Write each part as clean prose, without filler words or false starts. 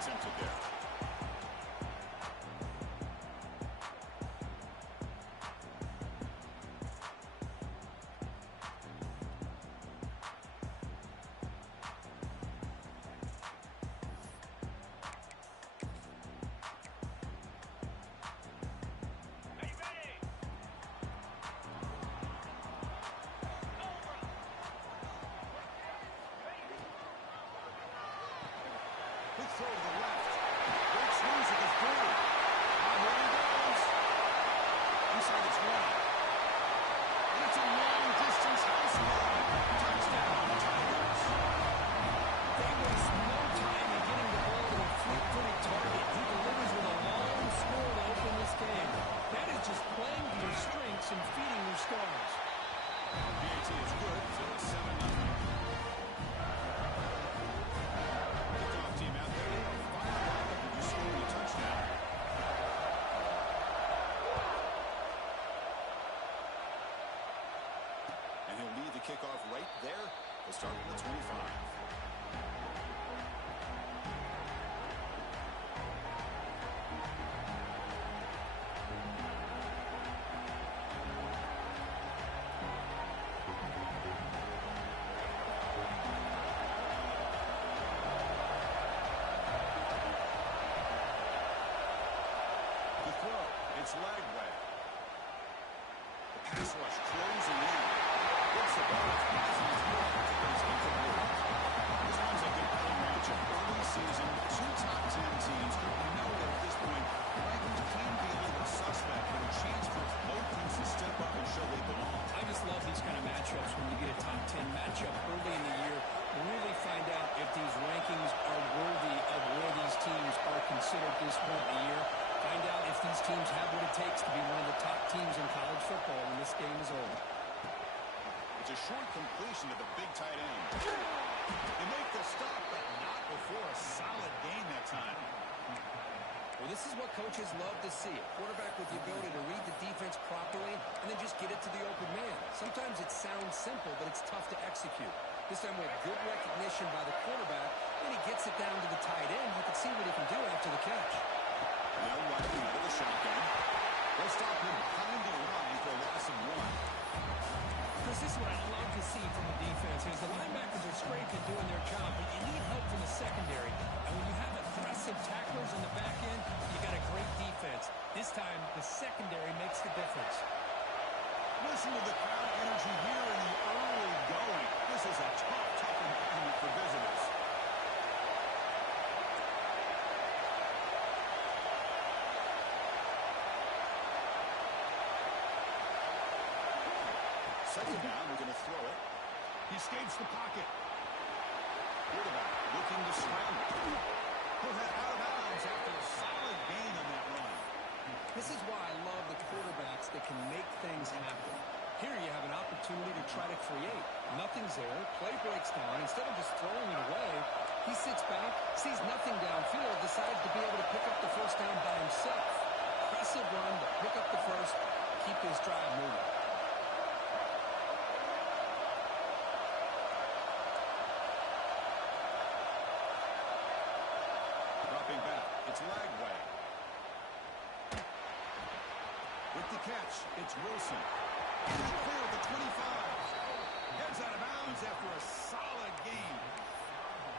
attempted there. Quick throw to the left. Great swings at the 40. And there he goes. Inside the 20. And it's a long-distance house run. Touchdown, Tigers. They waste no time in getting the ball to a fleet-footed target. He delivers with a long score to open this game. That is just playing to your strengths and feeding your stars. PAT is good, so it's 7-0. Team out there, they are fired up and scoring a touchdown. And he'll lead the kickoff right there. He'll start with the 25. It's Lagway. The pass rush closing in. Gets the ball as fast as he's incomplete. This one's a good battle matchup. Early season, two top 10 teams. We know that at this point, rankings can be a little suspect, but a chance for both teams to step up and show they belong. I just love these kind of matchups when you get a top 10 matchup early in the year. Really find out if these rankings are worthy of where these teams are considered at this point in the year. Find out if these teams have what it takes to be one of the top teams in college football when this game is over. It's a short completion to the big tight end. They make the stop, but not before a solid gain that time. Well, this is what coaches love to see. A quarterback with the ability to read the defense properly and then just get it to the open man. Sometimes it sounds simple, but it's tough to execute. This time with good recognition by the quarterback, when he gets it down to the tight end, you can see what he can do after the catch. Now running out of the shotgun. They'll stop him behind the line for a loss of 1. Chris, this is what I love to see from the defense is the linebackers are scraped and doing their job, but you need help from the secondary. And when you have aggressive tacklers in the back end, you got a great defense. This time, the secondary makes the difference. Listen to the crowd energy here in the early going. This is a tough environment for visitors. Second down, we're going to throw it. He escapes the pocket. Quarterback looking to scramble. He'll head out of bounds after a solid gain on that run. This is why I love the quarterbacks that can make things happen. Here you have an opportunity to try to create. Nothing's there. Play breaks down. Instead of just throwing it away, he sits back, sees nothing downfield, decides to be able to pick up the first down by himself. Impressive run to pick up the first, keep his drive moving. Dropping back, it's Lagway. With the catch, it's Wilson. Clear at the 25. Heads out of bounds after a solid gain.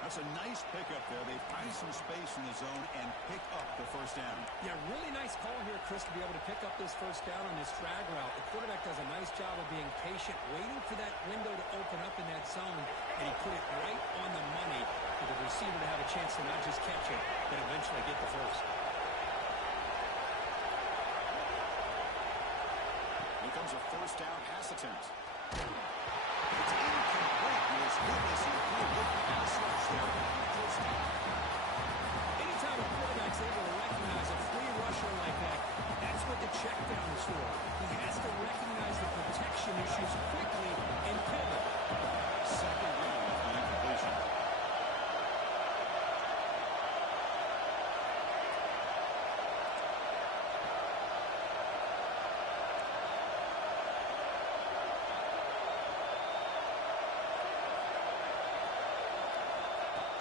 That's a nice pickup there. They find some space in the zone and pick up the first down. Yeah, really nice call here, Chris, to be able to pick up this first down on this drag route. The quarterback does a nice job of being patient, waiting for that window to open up in that zone, and he put it right on the money for the receiver to have a chance to not just catch it, but eventually get the first. Here comes a first down pass attempt. It's incomplete. It's witnessing a good pass rush there. First down. Anytime a quarterback's able to recognize a free rusher like that, that's what the check down is for. He has to recognize the protection issues quickly and pivot. Second down with the incompletion.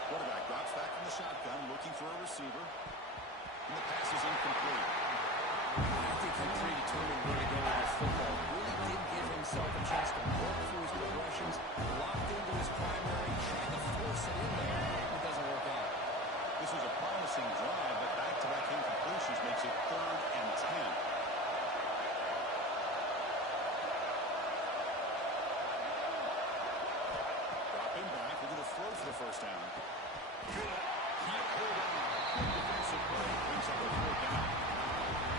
Quarterback drops back from the shotgun, looking for a receiver. And the pass is incomplete. I think he's predetermined where to go with his football. Really did give himself a chance to work through his progressions, locked into his primary, tried to force it in there. It doesn't work out. This was a promising drive, but back-to-back incompletions makes it 3rd and 10. Dropping back, looking to throw for the first down. Can't hold on. Defensive play brings up a 4th down.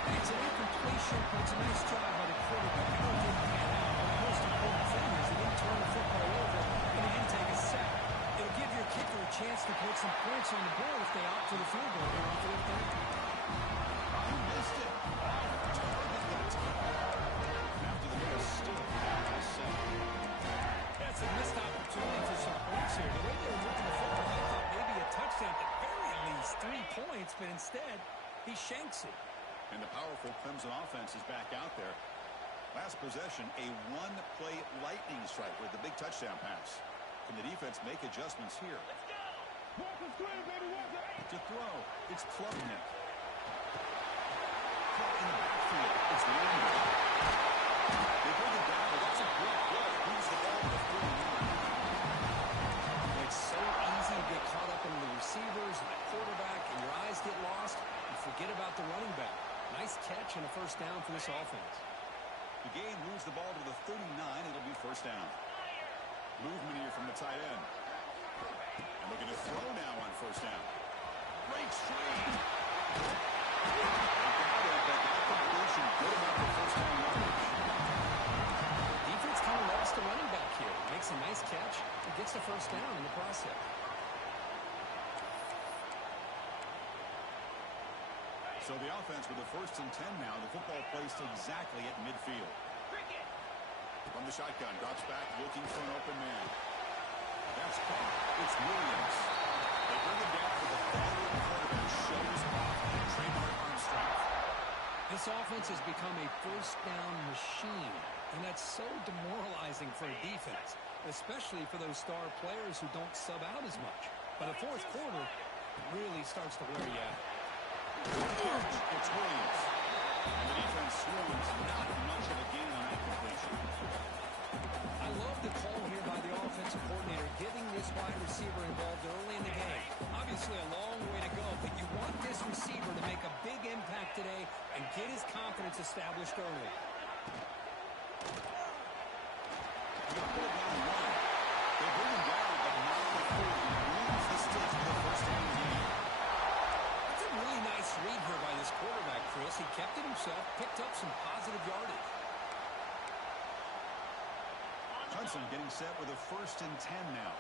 It's an incompletion, but it's a nice job by the quarterback. I know it didn't pan out, but the most important thing is he didn't turn the football over and he didn't take a sack. It'll give your kicker a chance to put some points on the board if they opt to the field goal here on 4th down. He missed it. Target that time. After the miss, still back to 7. That's a missed opportunity for some points here. The way they were moving the football, I thought maybe a touchdown, at the very least 3 points, but instead he shanks it. And the powerful Clemson offense is back out there. Last possession, a 1-play lightning strike with the big touchdown pass. Can the defense make adjustments here? To throw, it's Klubnik. Caught in the backfield, it's Lander. They bring it down, but that's a great play. Moves the ball to the 49. It's so easy to get caught up in the receivers and the quarterback, and your eyes get lost. You forget about the running back. Nice catch and a 1st down for this offense. The gain moves the ball to the 39. It'll be 1st down. Movement here from the tight end. And looking to throw now on 1st down. Great screen. That completion good enough for 1st down yardage. Defense kind of lost the running back here. Makes a nice catch and gets the 1st down in the process. So the offense with the 1st and 10 now. The football placed exactly at midfield. From the shotgun, drops back, looking for an open man. That's caught. It's Williams. They bring it down to the following quarterback. Shows off trademark arm strength. This offense has become a 1st down machine, and that's so demoralizing for a defense, especially for those star players who don't sub out as much. By the 4th quarter, it really starts to wear you out. It's Williams. And the defense swarms. Not much of a gain on that completion. I love the call here by the offensive coordinator, getting this wide receiver involved early in the game. Obviously a long way to go, but you want this receiver to make a big impact today and get his confidence established early. They pull it down 1. They bring him down, but not before he moves the sticks for the 1st down gain. That's a really nice read here by this quarterback, Chris. He kept it himself, picked up some positive yardage. Clemson getting set with a 1st and 10 now.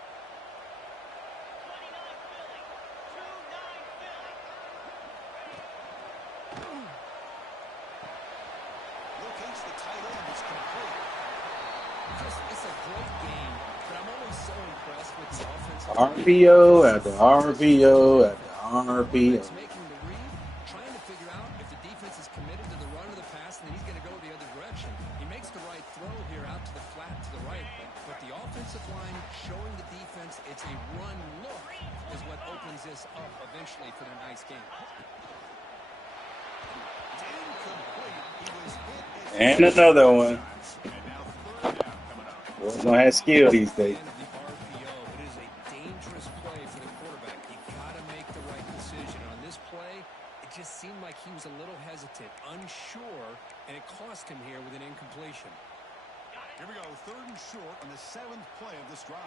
Locates the tight end. It's complete. It's a great game, but I'm always so impressed with the offensive. RPO after RPO after RPO. Making the read, trying to figure out if the defense is committed to the run or the pass, and then he's going to go the other direction. He makes the right throw here out to the flat to the right, but the offensive line showing the defense it's a run look is what opens this up eventually for their nice game. Incomplete. He was hit. And another one. And now 3rd down coming up. Boys don't have skill these days. The RPO, it is a dangerous play for the quarterback. You got to make the right decision. On this play, it just seemed like he was a little hesitant, unsure, and it cost him here with an incompletion. Here we go. 3rd and short on the 7th play of this drive.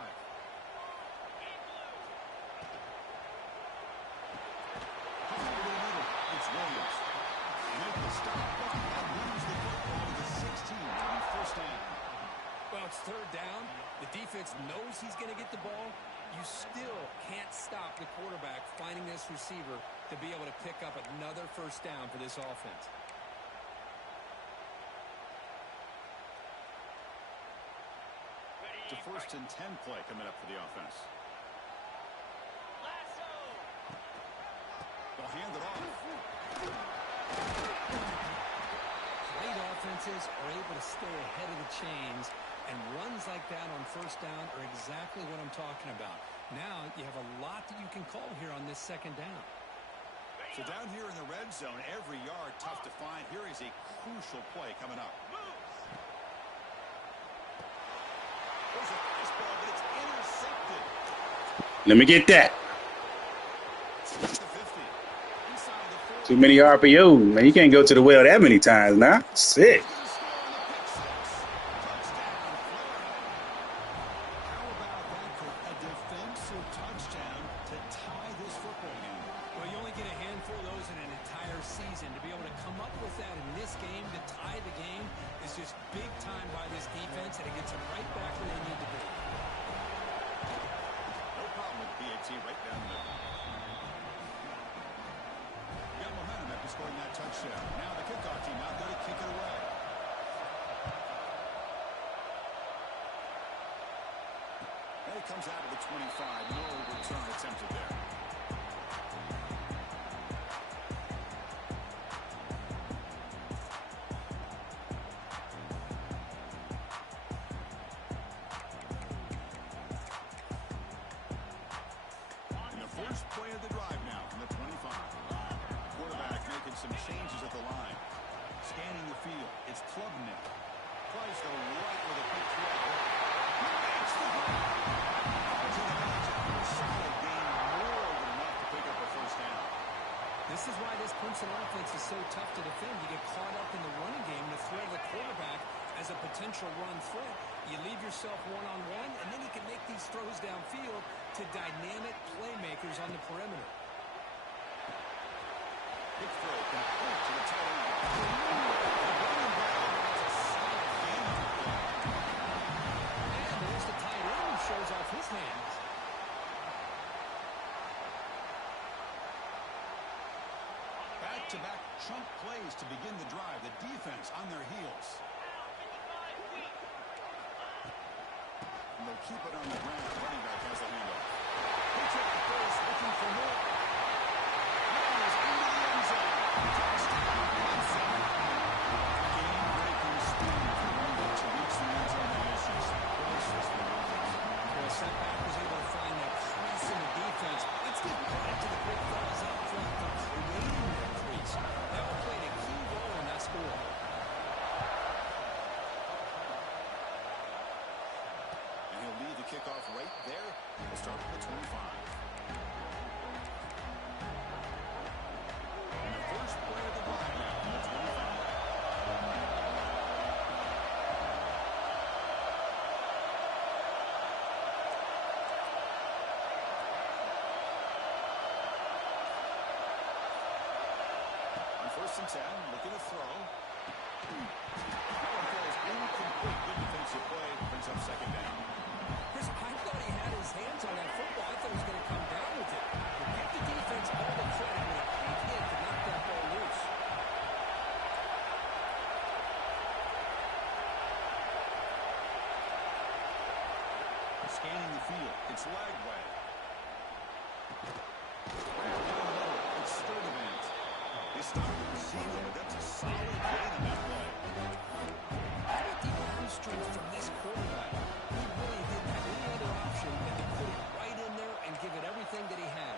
Over the middle. It's Williams. Make the stop and moves the football to the 16. It'll be 1st down. Well, it's 3rd down. The defense knows he's going to get the ball. You still can't stop the quarterback finding this receiver to be able to pick up another 1st down for this offense. It's a 1st and 10 play coming up for the offense. They'll hand it off. Great offenses are able to stay ahead of the chains, and runs like that on 1st down are exactly what I'm talking about. Now you have a lot that you can call here on this second down. So down here in the red zone, every yard tough to find. Here is a crucial play coming up. There's a fastball, but it's intercepted. Let me get that. At the 50. Inside the 40. Too many RPOs, man. You can't go to the well that many times now. Sick. Now the kickoff team out there to kick it away. And it comes out of the 25. No return attempted there. And the first play of the drive now from the 25. Quarterback making some changes at the line. Scanning the field. It's Klubnik. Tries to right with a quick throw. He makes the hit. Solid game. More than enough to pick up a first down. This is why this Clemson offense is so tough to defend. You get caught up in the running game to throw the quarterback as a potential run threat. You leave yourself one-on-one, and then you can make these throws downfield to dynamic playmakers on the perimeter. Big throw complete to the tight end. And there's the tight end who shows off his hands. Back-to-back chunk plays to begin the drive. The defense on their heels. And they'll keep it on the ground. The running back has the handoff. Pitch it out first, looking for more. Runners into the end zone. Touchdown, Clemson. Game-breaking speed for the running back to reach the end zone. That is just priceless for the offense. Well, setback was able to find that crease in the defense. Let's get back to the big fellas up front for creating that crease. That one played a key role in that score. And he'll lead the kickoff right there. We'll start with the 25. And the first play of the drive now on the 25. On 1st and 10, looking to throw. That one falls incomplete. Good defensive play. Brings up second down. Chris, I thought he had his hands on that football. I thought he was going to come down with it. But give the defense all the credit with a big hit to knock that ball loose. Scanning the field. It's Lagway. Right down the middle. It's Sturdivant. They stop at zero. That's a solid gain on that play. How about the arm strength from this quarterback? He really didn't have any other option than to put it right in there and give it everything that he had.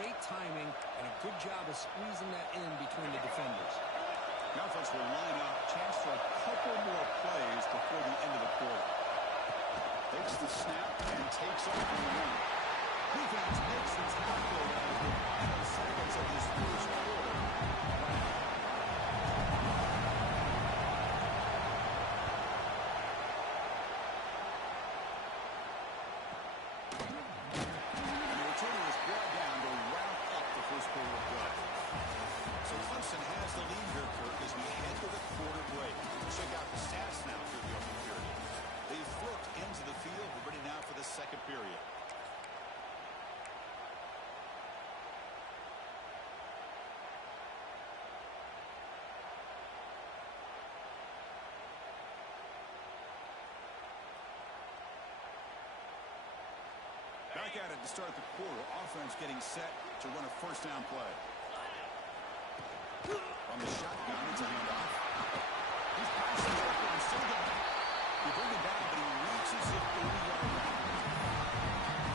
Great timing and a good job of squeezing that in between the defenders. The offense will line up. Chance for a couple more plays before the end of the quarter. Takes the snap and takes off on the run. Defense makes the tackle as the final seconds of this first quarter. And the returner is brought down to wrap up the first quarter of play. So Clemson has the lead here, Kirk, as we head to the quarter break. Check out the stats now through the opening period. They've flipped into the field. We're ready now for the second period. Back at it to start the quarter. Offense getting set to run a first down play. On the shotgun, it's a handoff. He's passing over and still got it. You bring it down, but he reaches it 30 yards.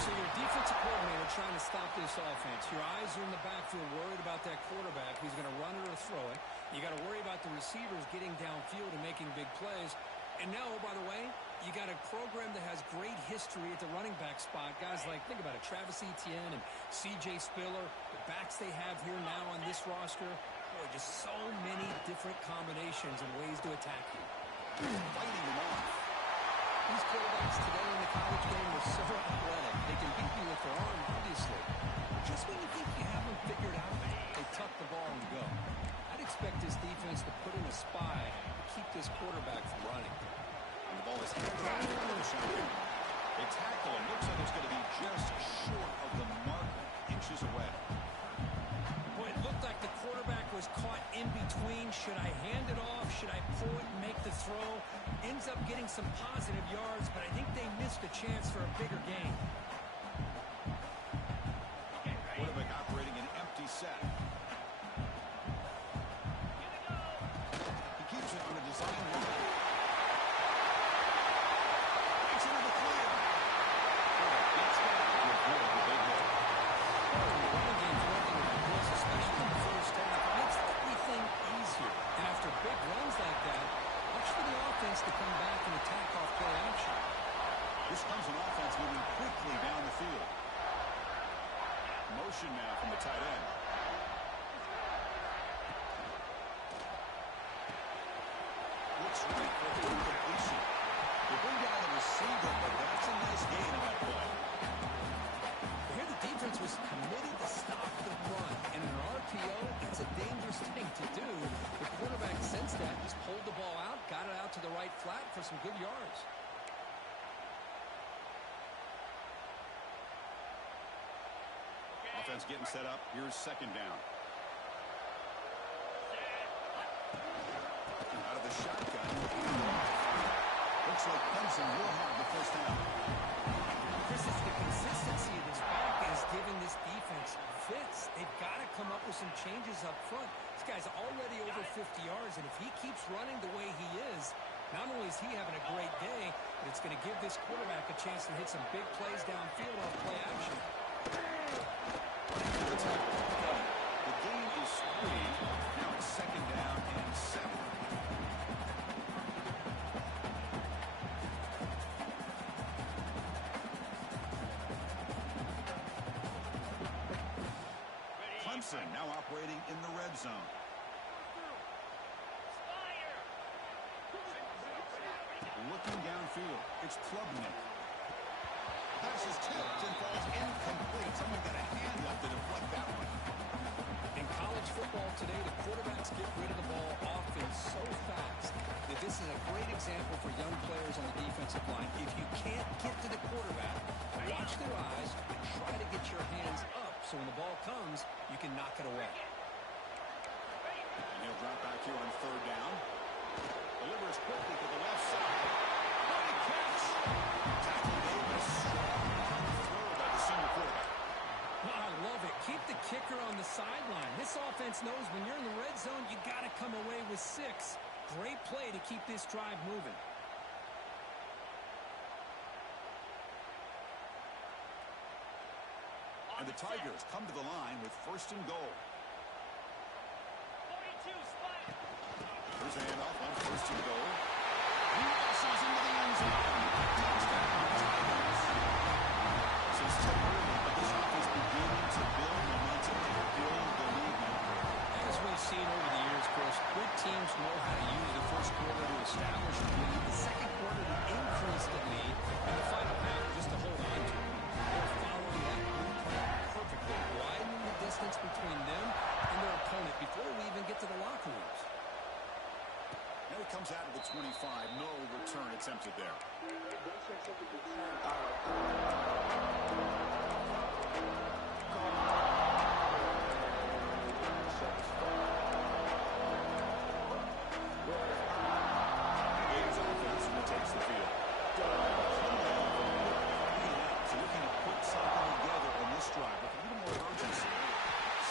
So your defensive offense. Your eyes are in the backfield worried about that quarterback who's going to run it or throw it. You got to worry about the receivers getting downfield and making big plays. And now, oh, by the way, you got a program that has great history at the running back spot. Guys like, think about it, Travis Etienne and C.J. Spiller, the backs they have here now on this roster. Boy, just so many different combinations and ways to attack you. Fighting them off. These quarterbacks today in the college game are so athletic. They can beat you with their arm, obviously. Just when you think you have them figured out, they tuck the ball and go. I'd expect this defense to put in a spy to keep this quarterback from running. And the ball is handed off for the shotgun. They tackle him. Looks like it's going to be just short of the marker, inches away. Boy, it looked like the quarterback was caught in between. Should I hand it off? Should I pull it and make the throw? Ends up getting some positive yards, but I think they missed a chance for a bigger gain. Quarterback operating an empty set. He keeps it on a design run. It's into the clear. That's got to avoid the big hit. The running game working with this, especially in the first half, makes everything easier. And after big runs like that, watch for the offense to come back and attack off play action. This Clemson offense moving quickly down the field. Motion now from the tight end. Looks right for the completion. They bring down the receiver, but that's a nice gain on that play. Here the defense was committed to stop the run. And in an RPO, that's a dangerous thing to do. The quarterback sensed that, just pulled the ball out, got it out to the right flat for some good yards. Offense getting set up. Here's second down. Out of the shotgun. Looks like Clemson will have the first down. Chris, it's the consistency of this back that is giving this defense fits. They've got to come up with some changes up front. This guy's already over 50 yards, and if he keeps running the way he is, not only is he having a great day, but it's going to give this quarterback a chance to hit some big plays downfield on play action. The gain is 3. Now it's second down and 7. Clemson now operating in the red zone. Looking downfield, it's Klubnik. Pass is tipped and falls incomplete. Someone got a hand up to deflect that one. In college football today, the quarterbacks get rid of the ball often so fast that this is a great example for young players on the defensive line. If you can't get to the quarterback, watch their eyes and try to get your hands up so when the ball comes, you can knock it away. And he'll drop back here on third down. Delivers quickly to the left side. What a catch! Tackle Davis. Strong throw by the senior quarterback. Well, I love it. Keep the kicker on the sideline. This offense knows when you're in the red zone, you got to come away with 6. Great play to keep this drive moving. And the Tigers come to the line with first and goal. 42 spot. Here's a handoff on first and goal. He rushes into the end zone. Touchdown, Tigers. So it's still early, but this offense beginning to build momentum and build the lead now. As we've seen over the years, Chris, good teams know how to use the first quarter to establish the lead, the second quarter to increase the lead, and the final half just to hold on to it. They're following that blueprint perfectly, widening the distance between them and their opponent before we even get to the locker rooms. Now he comes out of the 25. No return attempted there. Gators offense takes the field. So looking to put something together on this drive with a little more urgency.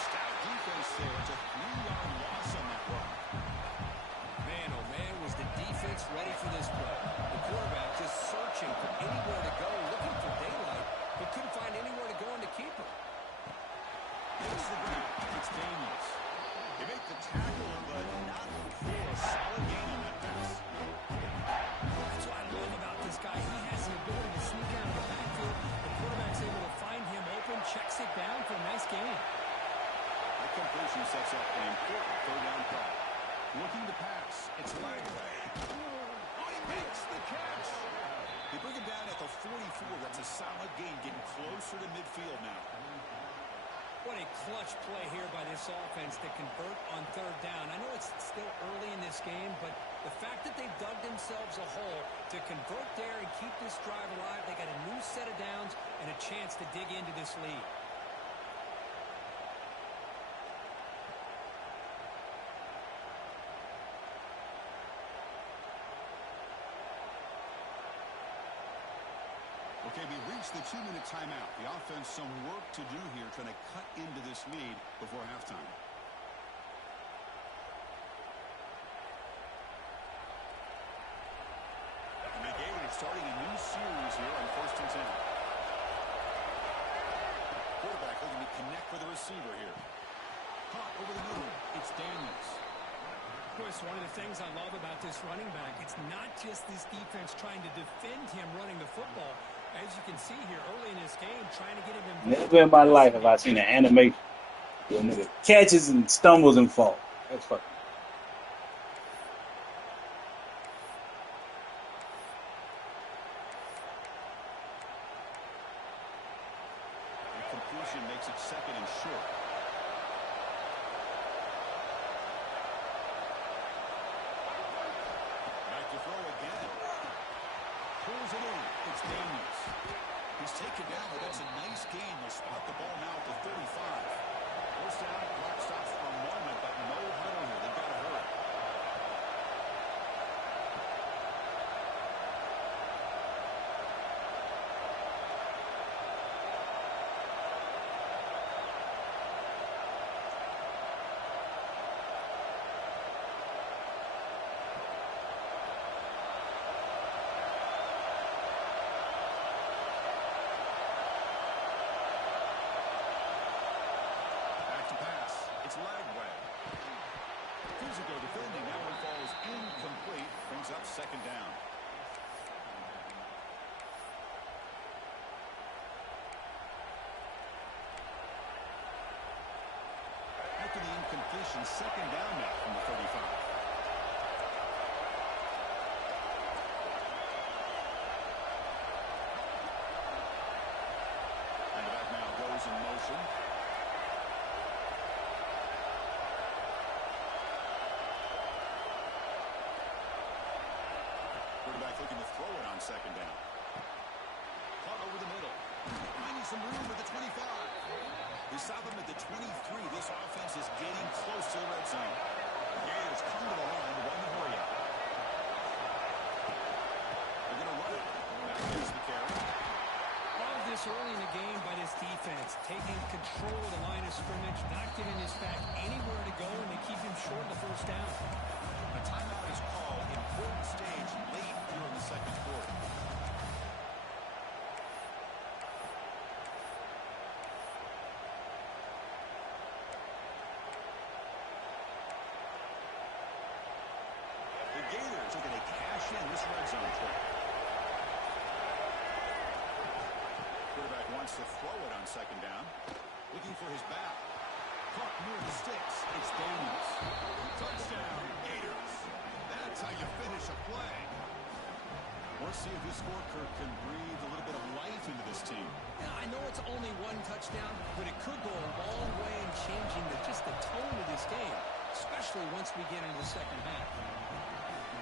Stout defense there. It's a 3-yard loss on that run. Man, oh man, was the defense ready for this play. The quarterback just searching for anywhere to go, looking for daylight, but couldn't find anywhere to go on the keeper. this offense to convert on third down. I know it's still early in this game, but the fact that they've dug themselves a hole to convert there and keep this drive alive, they got a new set of downs and a chance to dig into this lead. Okay, we reached the 2-minute timeout. The offense, some work to do here, trying to cut into this lead before halftime. And the Gators starting a new series here on 1st and 10. Quarterback looking to connect with the receiver here. Caught over the middle. It's Daniels. Chris, one of the things I love about this running back, it's not just this defense trying to defend him running the football. As you can see here early in this game, trying to get him involved. Never in my life have I seen an animation where a nigga catches and stumbles and falls. That's fucking. The completion makes it 2nd and short. Back to throw again. Pulls it in. It's Daniels. He's taken down, but that's a nice gain. They'll spot the ball now at the 35. First down, clock stops for a moment, but no huddle here. They've got to hurry. It's Lagway. Physical defending. That one falls incomplete. Brings up 2nd down. After the incompletion, 2nd down now from the 35. And the back now goes in motion. Quarterback looking to throw it on 2nd down. Caught over the middle. Finding some room at the 25. We stop him at the 23. This offense is getting close to the red zone. The Gators come to the line to run the hurry up. They're going to run it. Back gets the carry. Love this early in the game by this defense, taking control of the line of scrimmage, not giving this back anywhere to go, and they keep him short of the first down. A timeout is called. Important stage late here in the 2nd quarter. The Gators are going to cash in this red zone trip. Quarterback wants to throw it on 2nd down. Looking for his back. Caught near the sticks. It's Daniels. Touchdown, Gators. That's how you finish a play. Let's see if this scorecard can breathe a little bit of life into this team. Yeah, I know it's only one touchdown, but it could go a long way in changing just the tone of this game, especially once we get into the second half.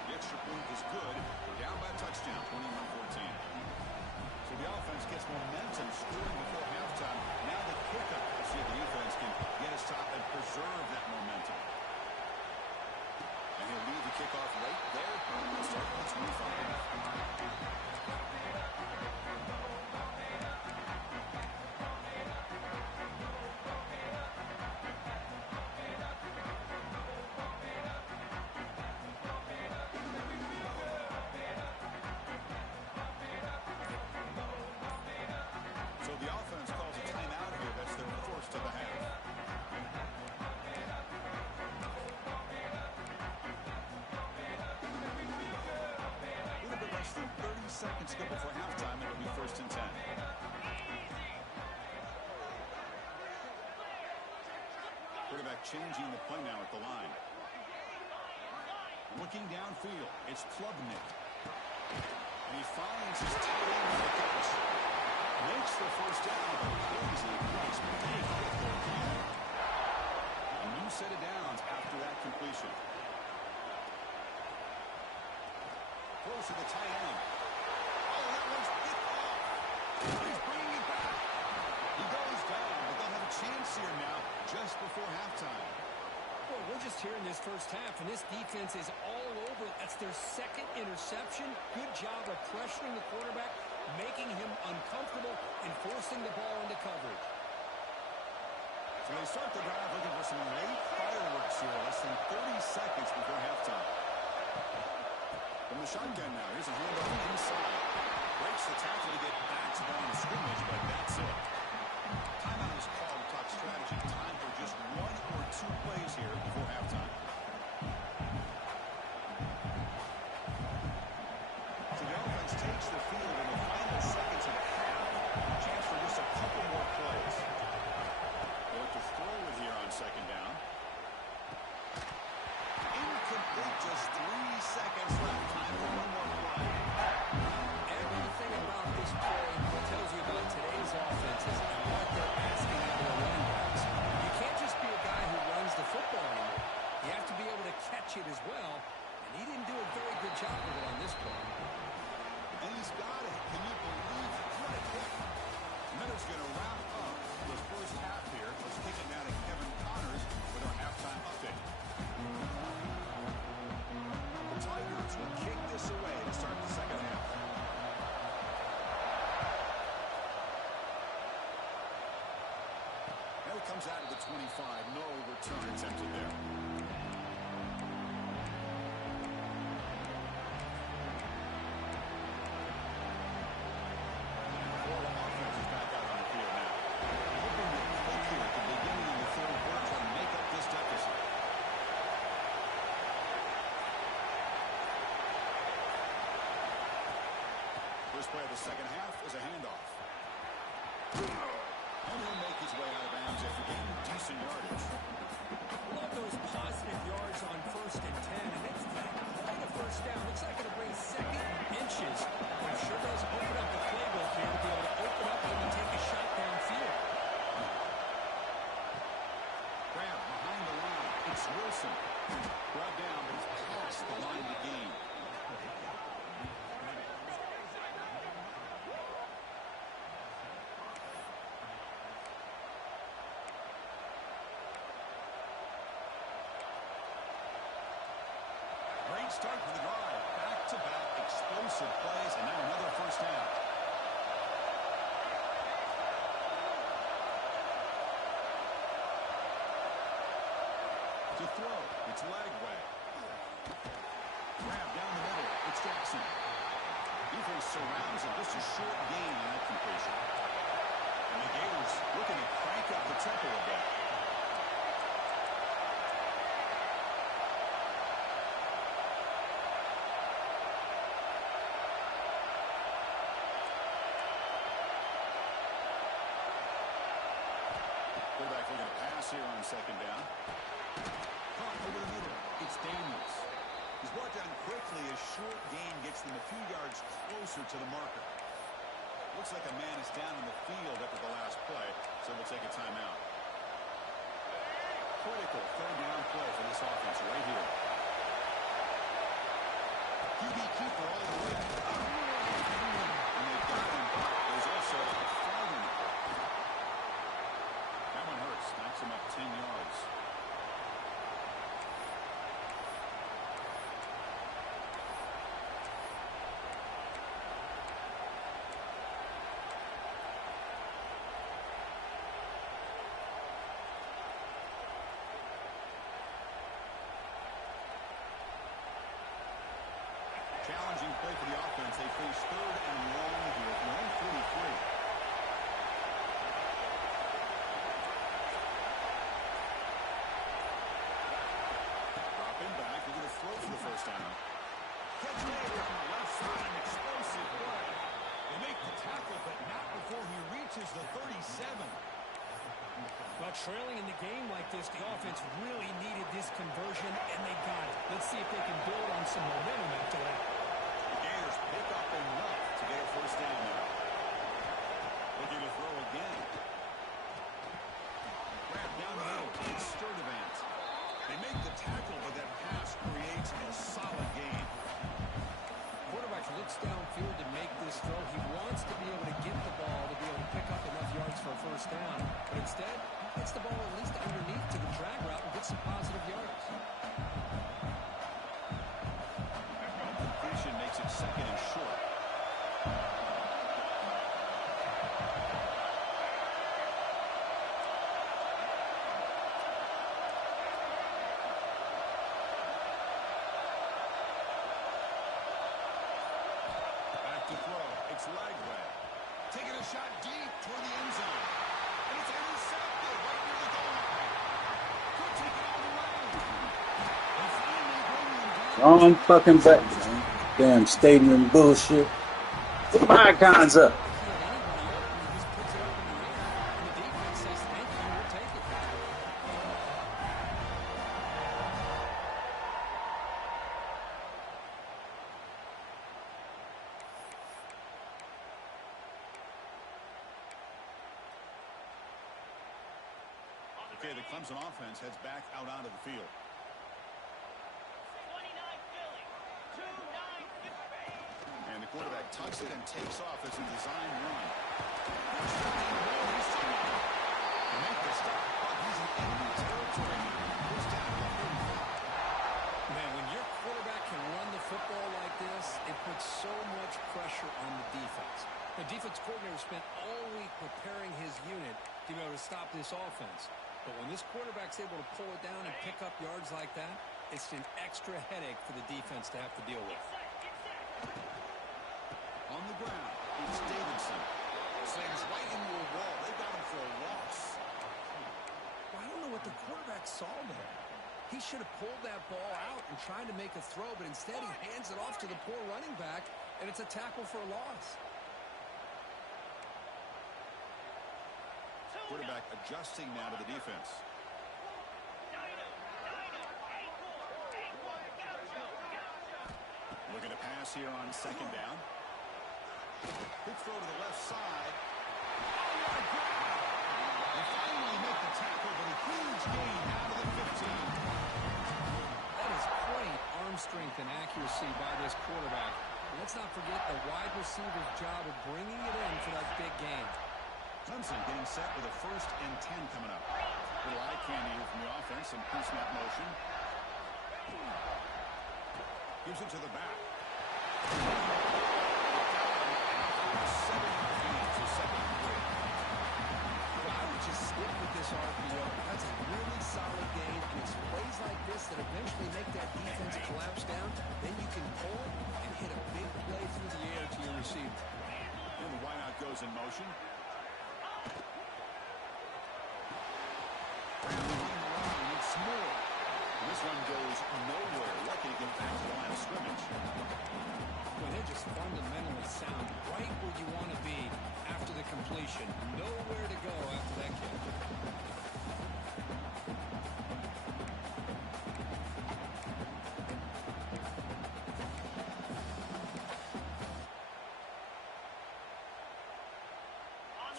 The extra point is good. We're down by a touchdown, 21-14. So the offense gets momentum scoring before halftime. Now the kickoff. Let's see if the defense can get a stop and preserve that momentum. And he'll leave the kickoff right there. We'll start at the 25. So the offense calls a timeout here. That's their first of the half. A little bit less than 30 seconds to go before halftime. It'll be 1st and 10. Quarterback changing the play now at the line. Looking downfield. It's Plugnick. And he finds his tight end with the catch. Makes the first down, but crazy place. New set of downs after that completion. Throws to the tight end. Oh, that one's picked off. He's bringing it back. He goes down, but they'll have a chance here now just before halftime. Well, we're just here in this first half, and this defense is all over. That's their second interception. Good job of pressuring the quarterback, making him uncomfortable, and forcing the ball into coverage. So they start the drive looking for some late fireworks here, less than 30 seconds before halftime. From the shotgun now, here's a handoff inside. Breaks the tackle to get back to the line of scrimmage, but that's it. Timeout is called to talk strategy. Time for just 1 or 2 plays here before halftime. So the offense takes the field in the final seconds of the half. Chance for just a couple more plays. They look to throw it here on second down. Incomplete, just 3 seconds left. Time for one more play. Everything about this play tells you about today's offenses and what they're asking out of their running backs. You can't just be a guy who runs the football anymore. You have to be able to catch it as well, and he didn't do a very good job of it on this play. And he's got it. Can you believe what a hit? Miller's going to wrap up the first half here. Let's kick it now to Kevin Connors with our halftime update. The Tigers will kick this away to start the second half. Now it comes out of the 25. No return attempted there. Florida offense is back out on the field now. Hoping to click here at the beginning of the third quarter to make up this deficit. First play of the second half is a handoff. And he'll make his way out of bounds after getting decent yardage. Love those positive yards on 1st and 10, and it's quite a first down. Looks like it'll bring second inches, but it sure does open up the playbook here to be able to open up and take a shot downfield. Grab behind the line. It's Wilson. Brought down, but he's past the line of the game. Great start for the drive. Back-to-back explosive plays, and now another first down. To throw, it's Lagway. Grab down the middle, it's Jackson. Defense surrounds him, just a short gain on that completion. And the Gators looking to crank up the tempo a bit. Quarterback looking to pass here on second down. Caught over the middle. It's Daniels. He's brought down quickly. A short gain gets them a few yards closer to the marker. Looks like a man is down in the field after the last play, so we'll take a timeout. Critical third down play for this offense right here. QB keeper all the way. And they've got him. There's also a flag in the play. That one hurts. Knocks him up 10 yards. Challenging play for the offense. They face third and long here from their own 43. Drop in back. They're going to throw for the first down. Catch made on the left side. An explosive play. They make the tackle, but not before he reaches the 37. Well, trailing in the game like this, the offense really needed this conversion, and they got it. Let's see if they can build on some momentum after that. The Gators pick up enough to get a first down there. Looking to throw again. Grab down the middle. It's Sturdivant. downfield to make this throw. He wants to be able to get the ball to be able to pick up enough yards for a first down. But instead, he gets the ball at least underneath to the drag route and gets some positive yards. Completion makes it second and short. To throw. It's Lagway. Taking a shot deep toward the end zone. And it's intercepted right near the goal line. Could take it all the way. And finally bringing him down. Wrong fucking button, man. Damn stadium bullshit. Put my icons up. Okay, the Clemson offense heads back out onto the field. And the quarterback tucks it and takes off as a design run. Make the stop, but he's in enemy territory. Goes down to 35. Man, when your quarterback can run the football like this, it puts so much pressure on the defense. The defense coordinator spent all week preparing his unit to be able to stop this offense. But when this quarterback's able to pull it down and pick up yards like that, it's an extra headache for the defense to have to deal with. On the ground, it's Davidson. Slams right into a wall. They got him for a loss. Well, I don't know what the quarterback saw there. He should have pulled that ball out and tried to make a throw, but instead he hands it off to the poor running back, and it's a tackle for a loss. Quarterback adjusting now to the defense. Looking to pass here on second down. Quick throw to the left side. Oh, what a grab! They finally make the tackle, but a huge gain out of the 15. That is great arm strength and accuracy by this quarterback. Let's not forget the wide receiver's job of bringing it in for that big game. Clemson getting set with a 1st and 10 coming up. Little eye candy here from the offense and pre-snap motion. Gives it to the back. 7 gains, so 7-3. I would just stick with this RPO. That's a really solid game, and it's plays like this that eventually make that defense collapse down. Then you can pull it and hit a big play through the air to your receiver. And the wideout goes in motion. It's more. This one goes nowhere. Lucky to get back to the line of scrimmage. Well, they're just fundamentally sound, right where you want to be after the completion. Nowhere to go after that kick.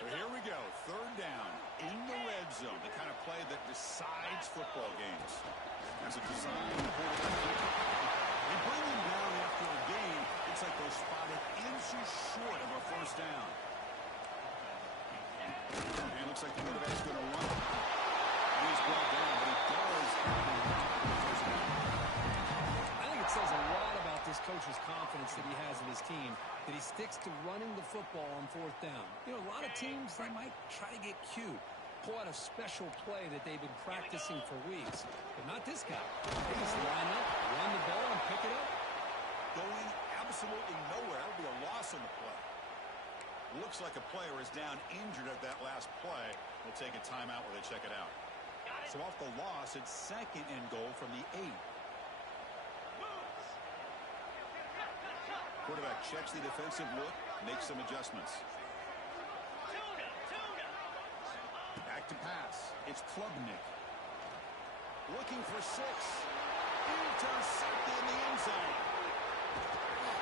So here we go. 3rd down in the red zone. The kind of play that decides football games. As a design quarterback, they bring them down after a game. It's like they're spotted inches short of a 1st down. And it looks like the quarterback's going to run. And he's brought down, but he does. I think it says a lot about this coach's confidence that he has in his team, that he sticks to running the football on 4th down. You know, a lot of teams, they might try to get cute, pull out a special play that they've been practicing for weeks. But not this guy. They just line up, run the ball, and pick it up. Going absolutely nowhere. It'll be a loss on the play. Looks like a player is down injured at that last play. We'll take a timeout while they check it out. So off the loss, it's 2nd and goal from the 8. Quarterback checks the defensive look, makes some adjustments. Back to pass. It's Klubnik. Looking for 6. Intercepted in the end zone.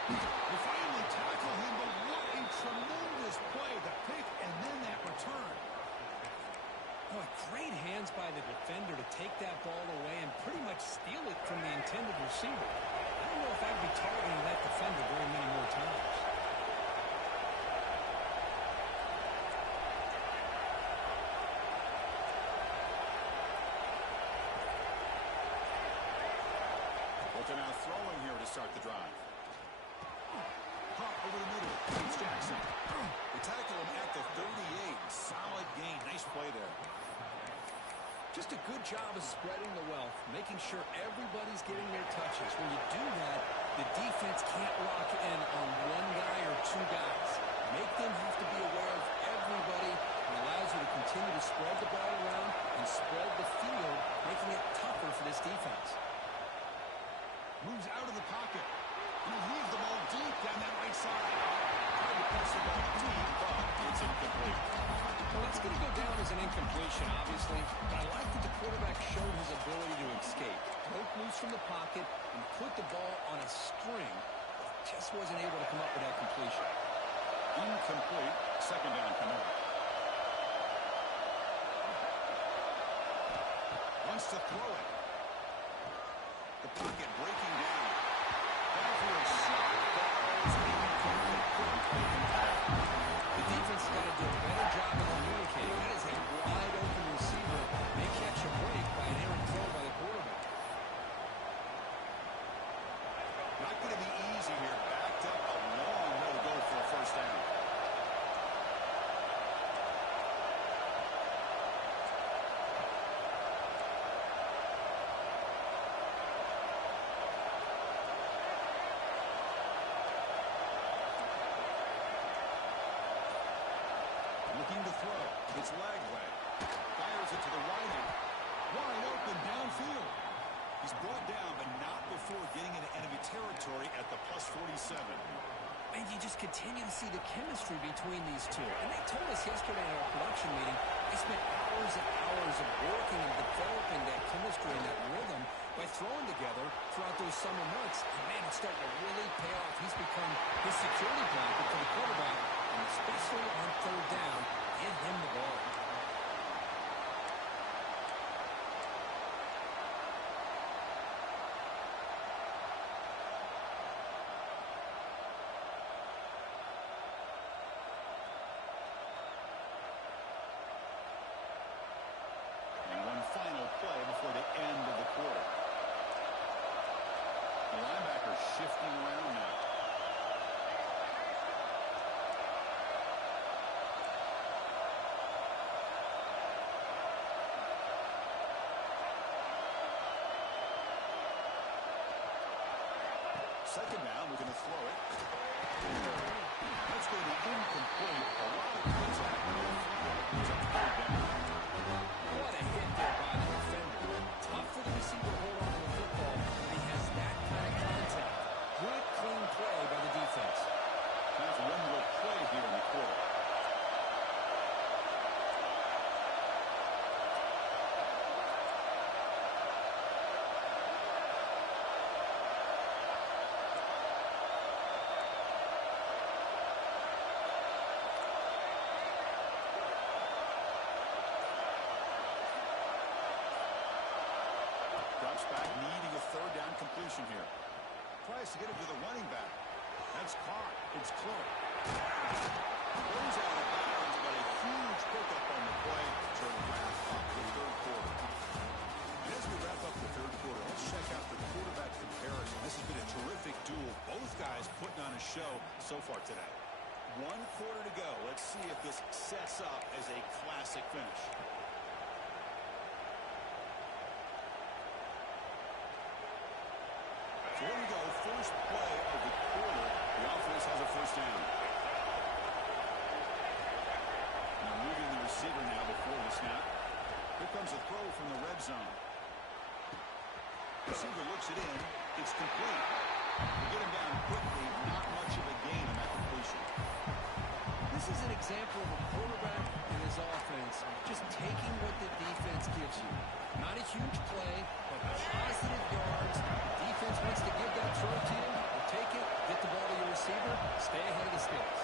They finally tackle him, but what a tremendous play. The pick and then that return. Oh, great hands by the defender to take that ball away and pretty much steal it from the intended receiver. I don't know if I'd be targeting that defender very many more times. start the drive. Pop over the middle. It's Jackson. They tackle him at the 38. Solid gain. Nice play there. Just a good job of spreading the wealth, making sure everybody's getting their touches. When you do that, the defense can't lock in on one guy or two guys. Make them have to be aware of everybody, and allows you to continue to spread the ball around and spread the field, making it tougher for this defense. Moves out of the pocket. And he leaves the ball deep down that right side. Trying to pass the ball deep, but it's incomplete. Well, that's going to go down as an incompletion, obviously, but I like that the quarterback showed his ability to escape, broke loose from the pocket, and put the ball on a string, but just wasn't able to come up with that completion. Incomplete. Second down coming up. Wants to throw it. The pocket breaking down. Downfield shot. Ball is incomplete. The defense has got to do a better job of communicating. That is a wide-open receiver. May catch a break by an errant throw by the quarterback. Not going to be easy here. Backed up a long way to go for a first down. Looking to throw. It's Lagway. Fires it to the right end. Wide open downfield. He's brought down, but not before getting into enemy territory at the plus 47. And you just continue to see the chemistry between these two. And they told us yesterday in our production meeting, they spent hours and hours of working and developing that chemistry and that rhythm by throwing together throughout those summer months. And man, it's starting to really pay off. He's become his security blanket for the quarterback, and especially on third down, give him the ball. Final play before the end of the quarter. The linebacker shifting around now. Second down, we're going to throw it. That's going to be incomplete. A lot of contact. It's a third down. What a hit there by the defender. Tough for the receiver to hold on to the football when he has that kind of contact. Good, clean play by the defense. Time for one more play here in the quarter. Drops back, needing a third down completion here. Tries to get it to the running back. That's caught. It's clear. Goes out of bounds, but a huge pickup on the play to wrap up the third quarter. And as we wrap up the third quarter, let's check out the quarterback comparison. This has been a terrific duel. Both guys putting on a show so far today. 1 quarter to go. Let's see if this sets up as a classic finish. So here we go, first play of the quarter. The offense has a first down. Now moving the receiver now before the snap. Here comes a throw from the red zone. Receiver looks it in. It's complete. They get him down quickly. Not much of a gain on that completion. This is an example of a quarterback and his offense just taking what the defense gives you. Not a huge play, but positive yards. The defense wants to give that throw to you. We'll take it, get the ball to your receiver, stay ahead of the sticks.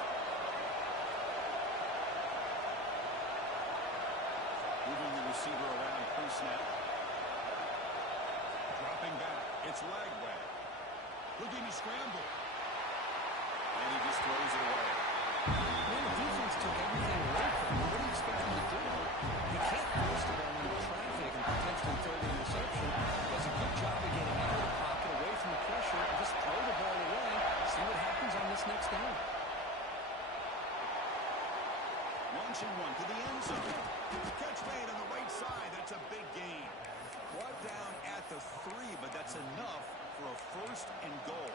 Moving the receiver around pre-snap. Dropping back. It's Lagway. Looking to scramble. And he just throws it away. Well, the defense took everything away from him. What do you expect him to do? You can't force the ball into traffic and potentially throw the interception. Does a good job of getting out of the pocket, away from the pressure, and just throw the first down. Launching one to the end zone. Catch made on the right side. That's a big gain. Brought down at the 3, but that's enough for a first and goal.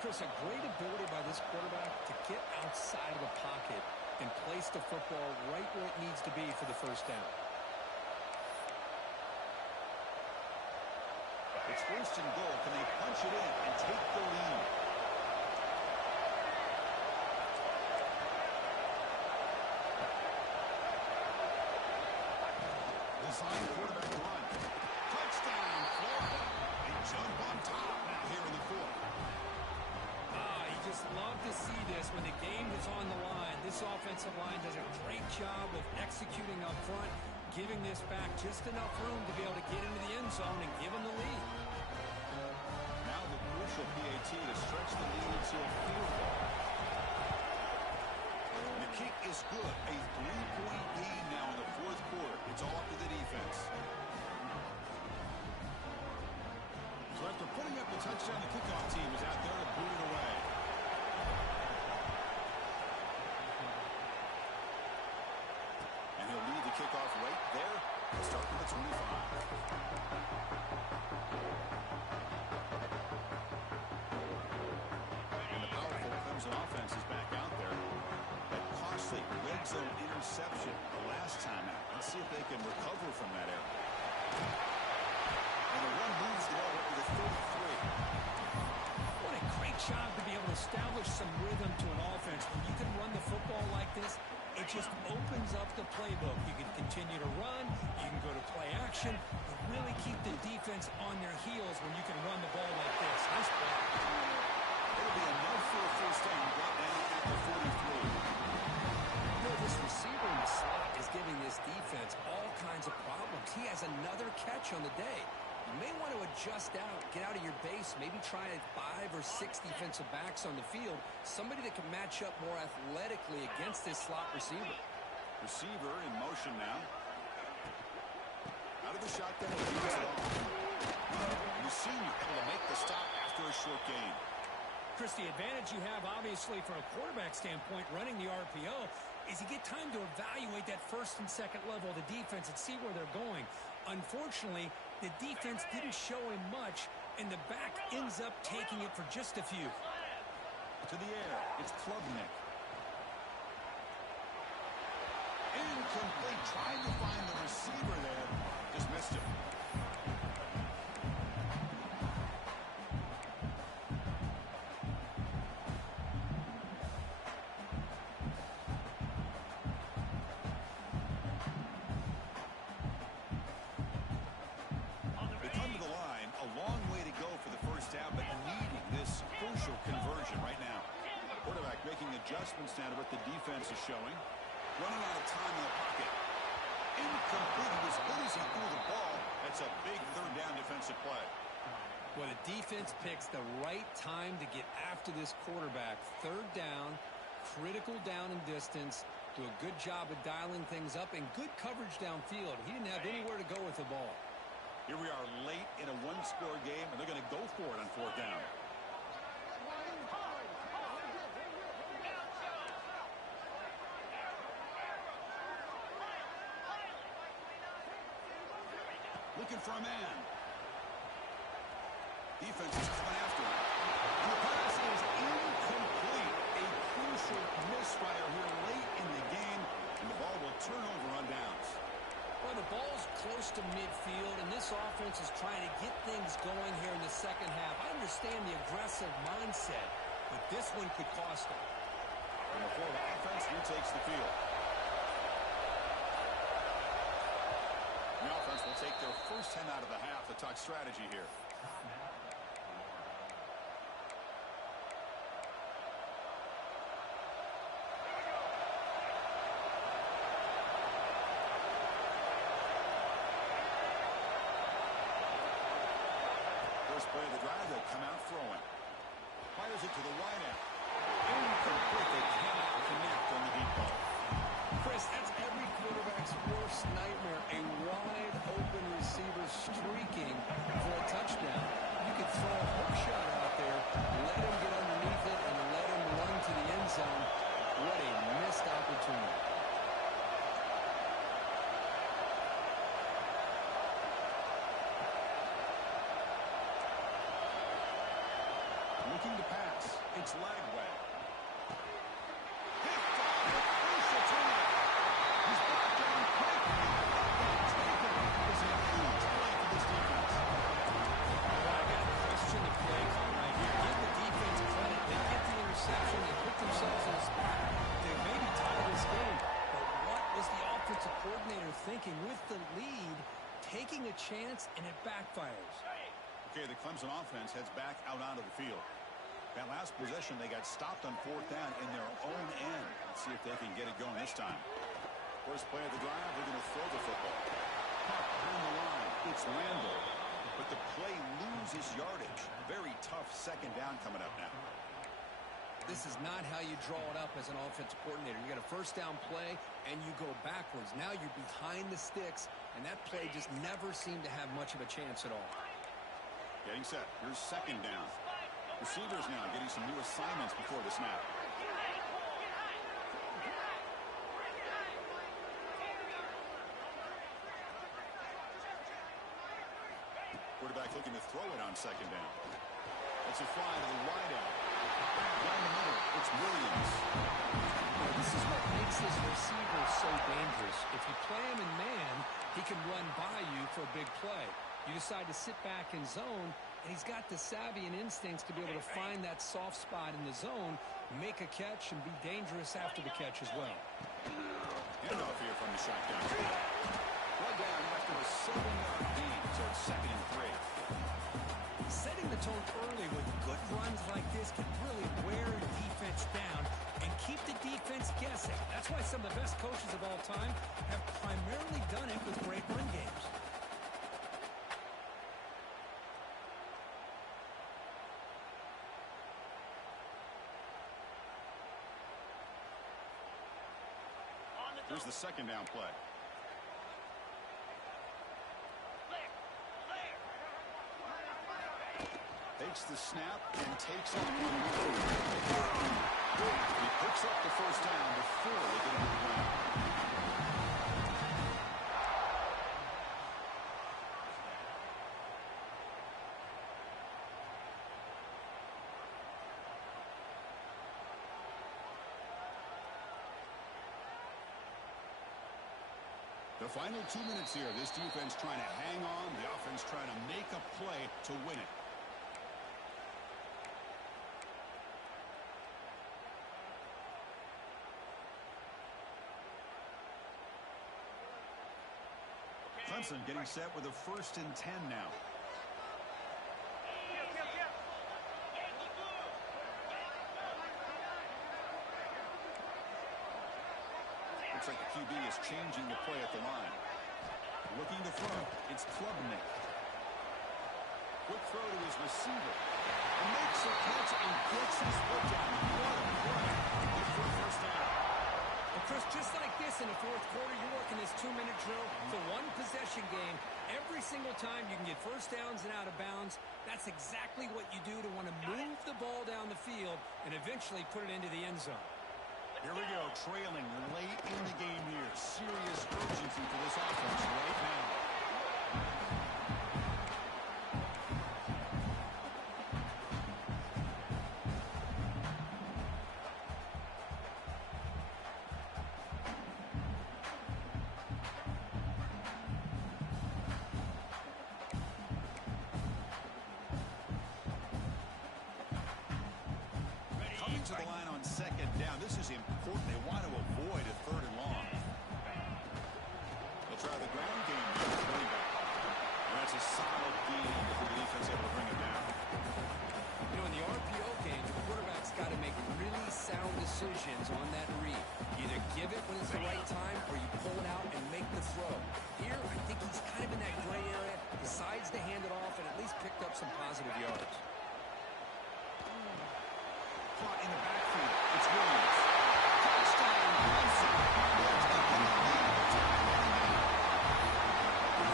Chris, a great ability by this quarterback to get outside of the pocket and place the football right where it needs to be for the first down. It's first and goal. Can they punch it in and take the lead? Design quarterback run. Touchdown, Florida. They jump on top now here in the 4th. You just love to see this when the game is on the line. This offensive line does a great job of executing up front, giving this back just enough room to be able to get into the end zone and give them the lead. Now the crucial PAT to stretch the lead to a field goal. The kick is good. A 3-point lead now in the 4th quarter. It's all up to the defense. So after putting up the touchdown, the kickoff team is out there to boot it away. And he'll lead the kickoff right there. He'll start with the 25. And the powerful Clemson offense is back out there. That costly red zone interception the last time out. Let's see if they can recover from that error. And the run moves the ball over the 33. What a great job to be able to establish some rhythm to an offense. When you can run the football like this, it just opens up the playbook. You can continue to run. You can go to play action. You really keep the defense on their heels when you can run the ball like this. Nice play. It'll be enough for a first down brought down at the 43. This receiver in the slot is giving this defense all kinds of problems. He has another catch on the day. You may want to adjust out, get out of your base, maybe try 5 or 6 defensive backs on the field, somebody that can match up more athletically against this slot receiver. Receiver in motion now. Out of the shotgun, he gets it off. Senior able to make the stop after a short gain. Chris, the advantage you have, obviously, from a quarterback standpoint, running the RPO, is you get time to evaluate that first and second level of the defense and see where they're going. Unfortunately, the defense didn't show him much, and the back ends up taking it for just a few. To the air, it's Klubnik. Incomplete, trying to find the receiver there. Just missed him. They come to the line, a long way to go for the first down, but needing this crucial conversion right now. Quarterback making adjustments now to what the defense is showing. Running out of time in the pocket. Incomplete. As good as he threw the ball, that's a big third down defensive play. Well, the defense picks the right time to get after this quarterback. Third down, critical down and distance. Do a good job of dialing things up and good coverage downfield. He didn't have anywhere to go with the ball. Here we are late in a one-score game, and they're going to go for it on fourth down. Looking for a man. Defense is coming after him. And the pass is incomplete. A crucial misfire here late in the game, and the ball will turn over on downs. Well, the ball's close to midfield, and this offense is trying to get things going here in the second half. I understand the aggressive mindset, but this one could cost them. And the Florida offense retakes the field. The offense will take their first 10 out of the half to talk strategy here. First play of the drive, they'll come out throwing. Fires it to the wide end. Incomplete. They cannot connect on the deep ball. Chris, that's every quarterback's worst nightmare. A wide open receiver streaking for a touchdown. You could throw a hook shot out there, let him get underneath it, and looking to pass. It's Lagway. Picked off a crucial turnover. He's brought down quickly. Taken is a huge play for this defense. Well, I got to question the play call right here. Give the defense credit. They get the interception. They put themselves in a spot to maybe tie this game. But what was the offensive coordinator thinking with the lead, taking a chance, and it backfires? Okay, the Clemson offense heads back out onto the field. That last possession, they got stopped on 4th down in their own end. Let's see if they can get it going this time. First play of the drive, they're going to throw the football. Caught behind the line. It's Randall. But the play loses yardage. Very tough 2nd down coming up now. This is not how you draw it up as an offensive coordinator. You got a 1st down play, and you go backwards. Now you're behind the sticks, and that play just never seemed to have much of a chance at all. Getting set. Here's 2nd down. Receivers now getting some new assignments before the snap. Quarterback looking to throw it on 2nd down. It's a fly to the wideout. Down the middle, it's Williams. This is what makes this receiver so dangerous. If you play him in man, he can run by you for a big play. You decide to sit back in zone, and he's got the savvy and instincts to be able to find that soft spot in the zone, make a catch, and be dangerous after the catch as well. Handoff here from the shotgun. Brought down after a 7-yard gain, so it's 2nd and 3. Setting the tone early with good runs like this can really wear a defense down and keep the defense guessing. That's why some of the best coaches of all time have primarily done it with great run games. Here's the 2nd down play. Takes the snap and takes off. He picks up the 1st down before they get into the ground. The final 2 minutes here. This defense trying to hang on. The offense trying to make a play to win it. Clemson getting set with a 1st and 10 now. Looks like the QB is changing the play at the line. Looking to throw. It's Klubnik. Quick throw to his receiver. And makes a catch and gets his foot down. What a play. Good for a 1st down. Well, Chris, just like this in the 4th quarter, you're working this 2-minute drill for one possession game. Every single time you can get 1st downs and out of bounds, that's exactly what you do to want to move the ball down the field and eventually put it into the end zone. Here we go, trailing late in the game here. Serious urgency for this offense right now. Coming to the line on 2nd down. This is important. They want to avoid a 3rd and long. They'll try the ground game here with running back. And that's a solid gain before the defense able to bring it down. You know, in the RPO game, the quarterback's got to make really sound decisions on that read. You either give it when it's the right time or you pull it out and make the throw. Here, I think he's kind of in that gray area, decides to hand it off and at least picked up some positive yards. Caught in the backfield. It's Williams. Touchdown, Clemson.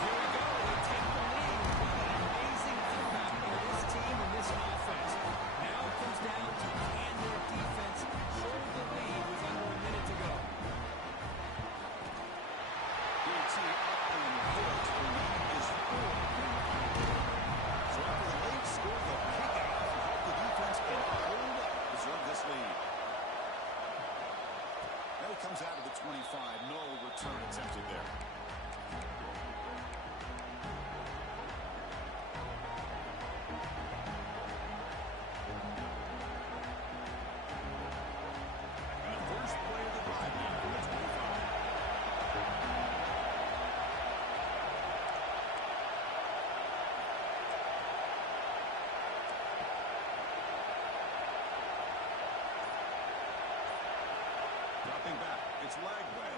Here we go. They take the lead. What an amazing comeback by this team and this offense. Now it comes down to can their defense hold the lead with under a minute to go. DT up and hooked. The lead is 4. So after the late score, they'll pick it off and help the defense get comes out of the 25. No return attempted there. And the first play of the drive now from the 25. Dropping back. It's Lagway.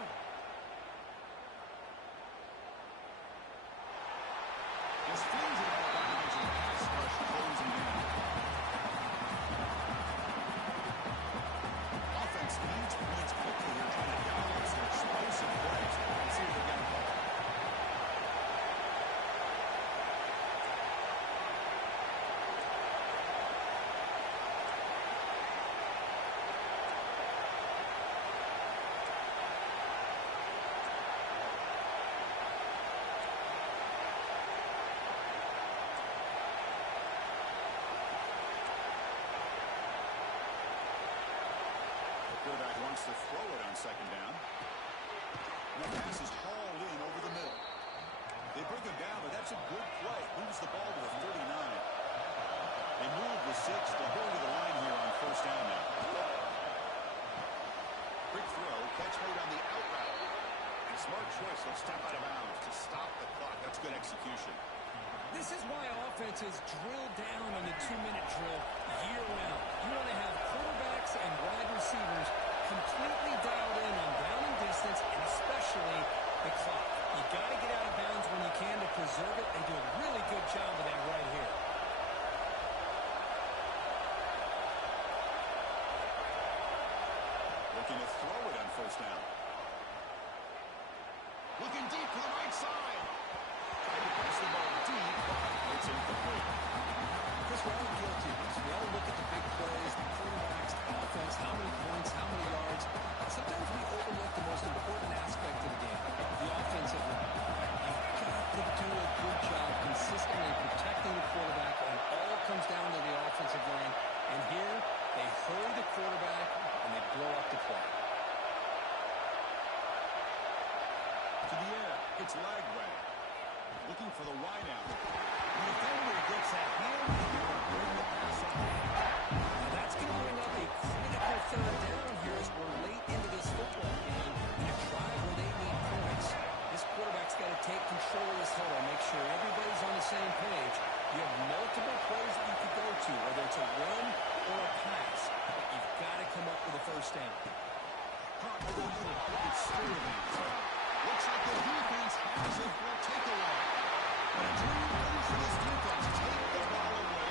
This flings it all around as a pass rush closing in. Offense needs points quickly here, trying to dial up some explosive plays. Let's see what they got to call. Quarterback wants to throw it on second down. And the pass is hauled in over the middle. They bring him down, but that's a good play. Moves the ball to the 39. They move the 6. They'll go to the line here on first down now. Quick throw. Catch made on the out route. And smart choice. They'll step out of bounds to stop the clock. That's good execution. This is why offenses drill down on the 2-minute drill year-round. You want to have quarterbacks and wide receivers completely dialed in on down and distance, and especially the clock. You got to get out of bounds when you can to preserve it. They do a really good job of that right here. Looking to throw it on first down. Looking deep to the right side. Trying to pass the ball deep, but it's incomplete. Chris, we're all guilty of this. We all look at the big plays, the quarterbacks, the offense, how many points, how many yards. Sometimes we overlook the most important aspect of the game, the offensive line. You've got to do a good job consistently protecting the quarterback, and it all comes down to the offensive line. And here, they hurry the quarterback, and they blow up the play. To the air, it's Lagway. Looking for the wide out. The defender gets that hand here and bring the pass up. Now that's going to bring up a critical third down here as we're late into this football game in a drive where they need points. This quarterback's got to take control of this huddle, make sure everybody's on the same page. You have multiple plays that you could go to, whether it's a run or a pass. But you've got to come up with a first down. Caught over the middle. It's Sterling. Looks like the defense has it for a takeaway. And a dream play for this defense. Take the ball away.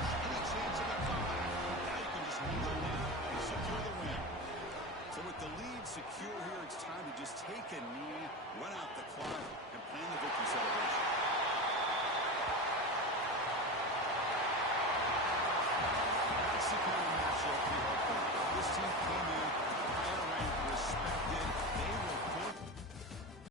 Crush any chance of a comeback. Now you can just hold on now and secure the win. So with the lead secure here, it's time to just take a knee, run out the clock, and plan the victory celebration.